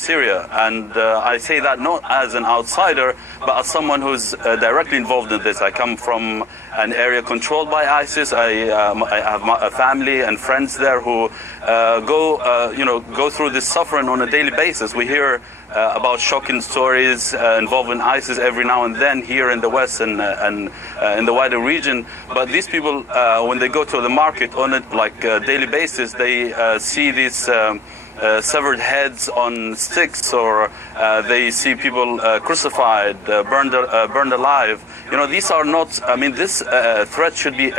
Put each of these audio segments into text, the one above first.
Syria. And I say that not as an outsider, but as someone who's directly involved in this. I come from an area controlled by ISIS. I have a family and friends there who go through this suffering on a daily basis. We hear about shocking stories involving ISIS every now and then here in the West and in the wider region. But these people, when they go to the market on a daily basis, they see these severed heads on sticks, or they see people crucified, burned alive. These are not. I mean, this threat should be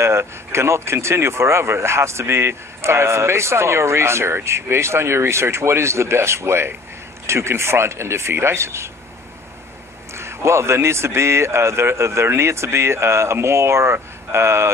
cannot continue forever. It has to be. All right. Based on your research, what is the best way to confront and defeat ISIS? Well, there needs to be a more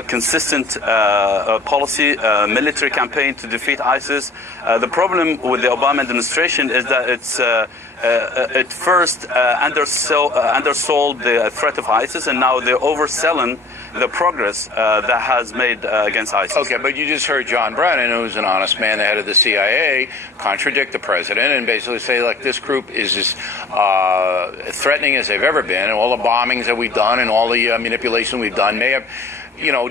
consistent policy, military campaign to defeat ISIS. The problem with the Obama administration is that it first undersold the threat of ISIS, and now they're overselling the progress that has made against ISIS. Okay, but you just heard John Brennan, who's an honest man, the head of the CIA, contradict the president and basically say, like, this group is as threatening as they've ever been, and all the bombings that we've done and all the manipulation we've done may have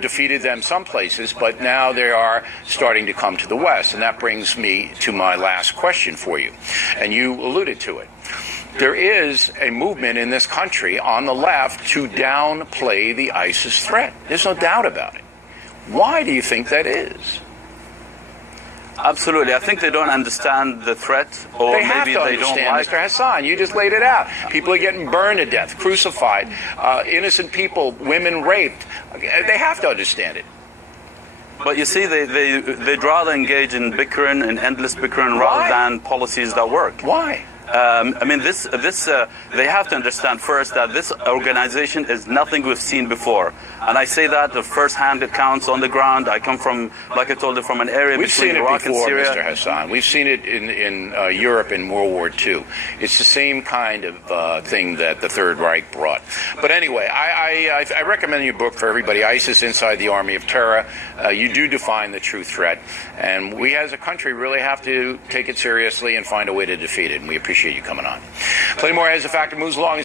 defeated them some places, but now they are starting to come to the West. And that brings me to my last question for you. And you alluded to it. There is a movement in this country on the left to downplay the ISIS threat. There's no doubt about it. Why do you think that is? Absolutely. I think they don't understand the threat, or they have maybe to they don't understand, Mr. Hassan. You just laid it out. People are getting burned to death, crucified, innocent people, women raped. They have to understand it. But you see, they'd rather engage in bickering and endless bickering rather than policies that work. Why? I mean, they have to understand first that this organization is nothing we've seen before. And I say that of first-hand accounts on the ground. I come from, like I told you, from an area between Iraq and Syria. We've seen it before, Mr. Hassan. We've seen it in Europe in World War II. It's the same kind of thing that the Third Reich brought. But anyway, I recommend your book for everybody, ISIS Inside the Army of Terror. You do define the true threat. And we as a country really have to take it seriously and find a way to defeat it. And we appreciate you coming on. Plenty more as the factor moves along.